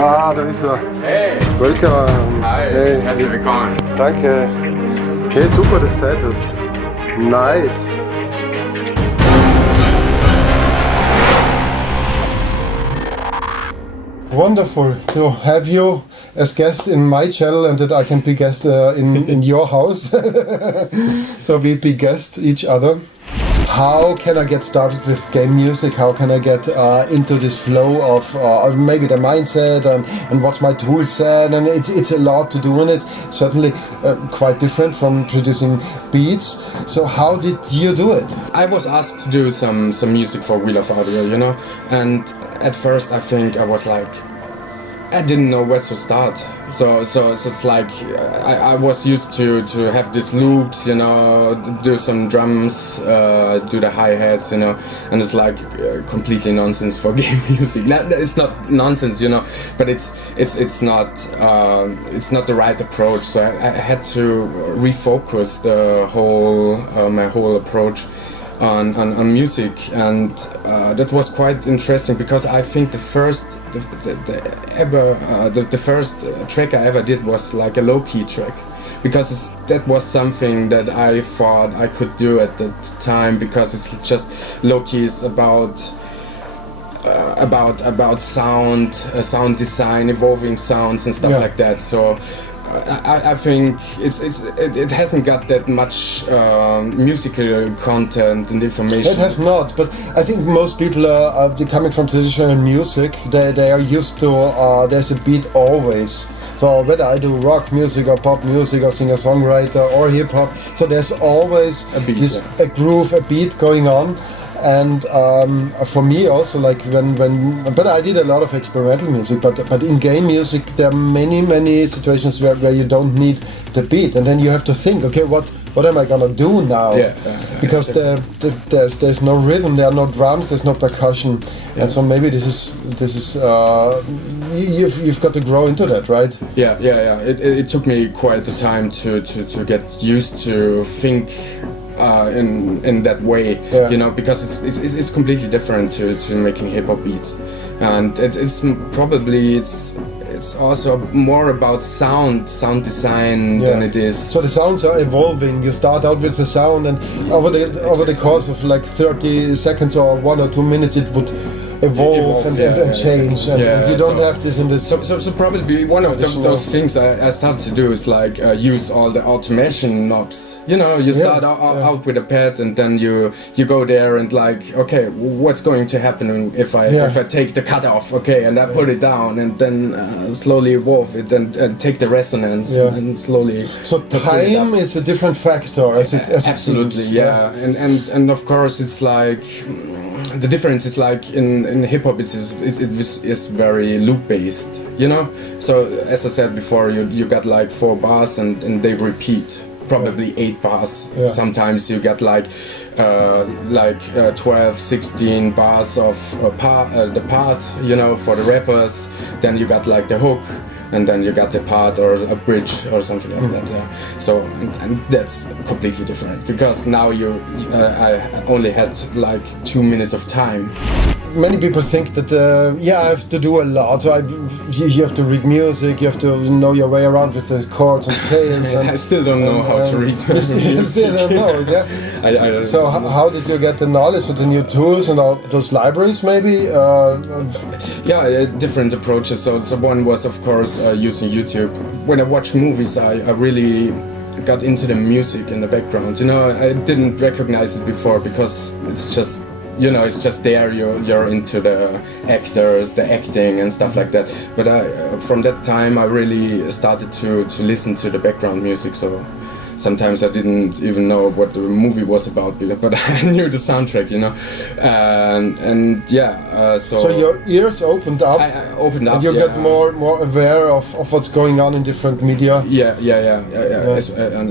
Ah, da ist er. Hey! Welcome! Hi! Hey. Herzlich willkommen! Danke! Hey, super, dass du Zeit hast. Nice! Wonderful to have you as guest in my channel and that I can be guest in your house. So we be guest each other. How can I get started with game music? How can I get into this flow of maybe the mindset and what's my tool set? And it's a lot to do, and it's certainly quite different from producing beats. So how did you do it? I was asked to do some music for Wheel of Audio, you know, and at first I think I was like, I didn't know where to start. So it's like I was used to have these loops, you know, do some drums, do the hi-hats, you know, and it's like completely nonsense for game music. It's not nonsense, you know, but it's not the right approach. So I had to refocus my whole approach on music, and that was quite interesting because I think the first track I ever did was like a low-key track, because that was something that I thought I could do at the time, because it's just low-key is about sound design, evolving sounds and stuff like that. So I think it hasn't got that much musical content and information. It has not, but I think most people are coming from traditional music. They are used to there's a beat always. So whether I do rock music or pop music or singer-songwriter or hip-hop, so there's always a beat, a groove, a beat going on. And for me also, like but I did a lot of experimental music, but in game music there are many situations where you don't need the beat, and then you have to think, okay, what am I gonna do now? Because there's no rhythm, there are no drums, there's no percussion, and so maybe this is you've got to grow into that, right? Yeah. It took me quite a time to get used to think in that way, you know, because it's completely different to making hip-hop beats, and it's also more about sound design than it is. So the sounds are evolving. You start out with the sound, and over the course of like 30 seconds or 1 or 2 minutes it would evolve and change, and you don't have this in the... So probably one of those things I started to do is like use all the automation knobs. You know, you start out with a pad, and then you go there and like, okay, what's going to happen if I take the cut off, okay, and I put it down, and then slowly evolve it and take the resonance and slowly... So time is a different factor as it absolutely seems. And of course it's like... The difference is like in hip-hop it is very loop-based, you know? So as I said before, you got like 4 bars and they repeat, probably 8 bars. Sometimes you get like 12, 16 bars of the part, you know, for the rappers. Then you got like the hook, and then you got the part or a bridge or something like that. So and that's completely different, because now I only had like 2 minutes of time. Many people think that I have to do a lot. So you have to read music, you have to know your way around with the chords and scales. I still don't know how to read music. Still don't know, So how did you get the knowledge with the new tools and all those libraries, maybe? Different approaches. So one was, of course, using YouTube. When I watch movies, I really got into the music in the background. You know, I didn't recognize it before because it's just... You know, it's just there. You're into the actors, the acting, and stuff like that. But from that time, I really started to listen to the background music. So sometimes I didn't even know what the movie was about, but I knew the soundtrack, you know. So your ears opened up. I opened up. And you get more aware of what's going on in different media.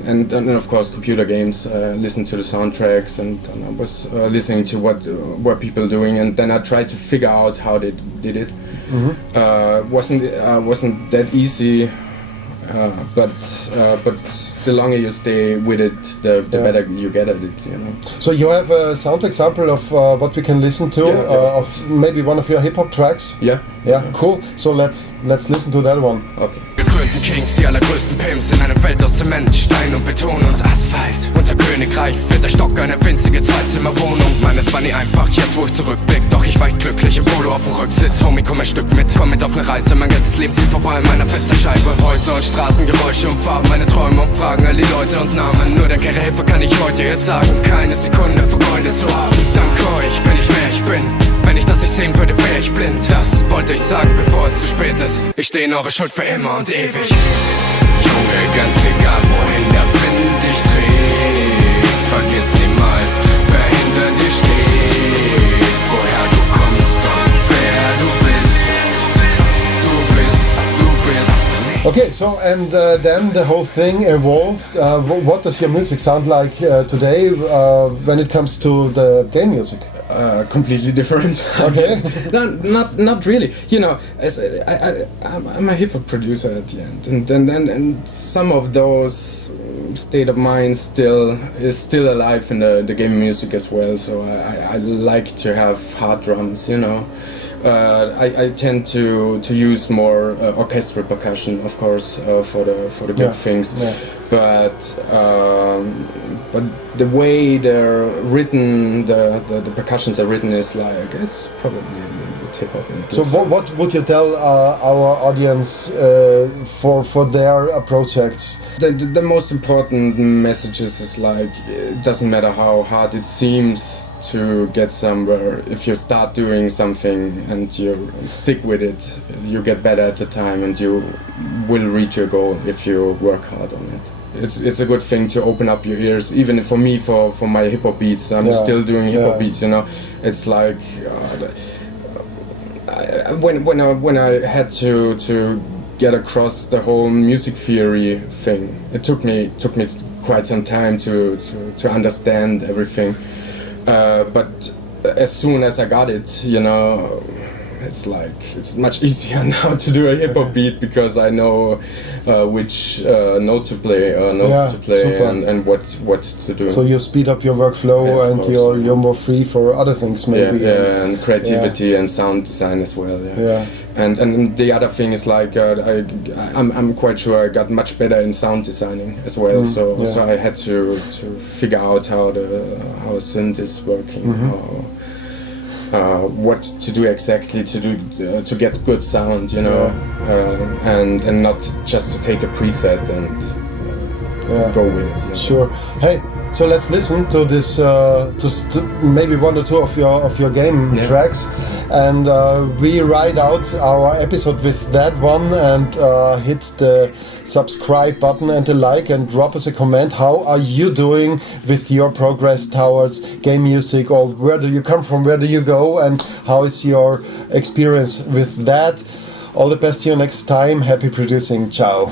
And of course computer games. Listen to the soundtracks, and I was listening to what were people doing, and then I tried to figure out how they did it. Wasn't that easy. but the longer you stay with it, the better you get at it, you know. So you have a sound example of what we can listen to, of maybe one of your hip-hop tracks? Yeah. Cool. So let's listen to that one. Okay. Gekrönten Kings, die allergrößten Pimps in einer Welt aus Zement, Stein und Beton und Asphalt. Unser Königreich wird der Stock eine winzige Zweizimmerwohnung. Mann, es war nie einfach, jetzt wo ich zurückblick. Doch ich war echt glücklich im Polo auf dem Rücksitz. Homie, komm ein Stück mit, komm mit auf eine Reise. Mein ganzes Leben zieht vorbei an meiner Fensterscheibe. Häuser und Straßengeräusche und Farben, meine Träume und Fragen, all die Leute und Namen. Nur dank ihrer Hilfe kann ich heute jetzt sagen, keine Sekunde vergeudet zu haben. Dank euch bin ich, wer ich bin. Wenn ich das nicht sehen würde, wäre ich blind. Das wollte ich sagen, bevor es zu spät ist. Ich stehe in eurer Schuld für immer und ewig. Junge, ganz egal wohin der Wind dich dreht, vergiss niemals, wer hinter dir steht. Woher du kommst und wer du bist. Du bist. Okay, so and then the whole thing evolved. What does your music sound like today when it comes to the game music? Completely different. Okay. not really. You know, as I'm a hip hop producer at the end, and some of those state of mind is still alive in the game music as well. So I like to have hard drums. You know, I tend to use more orchestral percussion, of course, for the big things. Yeah. But the way they're written, the percussions are written is like, it's probably a little bit hip hop. So what would you tell our audience for their projects? The most important messages is like, it doesn't matter how hard it seems to get somewhere. If you start doing something and you stick with it, you get better at the time, and you will reach your goal if you work hard on it. It's a good thing to open up your ears. Even for me, for my hip hop beats, I'm still doing hip hop beats. You know, it's like when I had to get across the whole music theory thing, it took me quite some time to understand everything. But as soon as I got it, you know, it's much easier now to do a hip hop beat, because I know which notes to play and what to do. So you speed up your workflow, and you're more free for other things maybe. Yeah, and creativity and sound design as well. Yeah. And the other thing is like I'm quite sure I got much better in sound designing as well. So I had to figure out how a synth is working. What to do exactly to get good sound, you know, and not just to take a preset and go with it. You know? Sure. Hey, so let's listen to this, to maybe one or two of your game tracks, and we write out our episode with that one, and hit the subscribe button and the like, and drop us a comment. How are you doing with your progress towards game music, or where do you come from, where do you go, and how is your experience with that? All the best, see you next time. Happy producing. Ciao.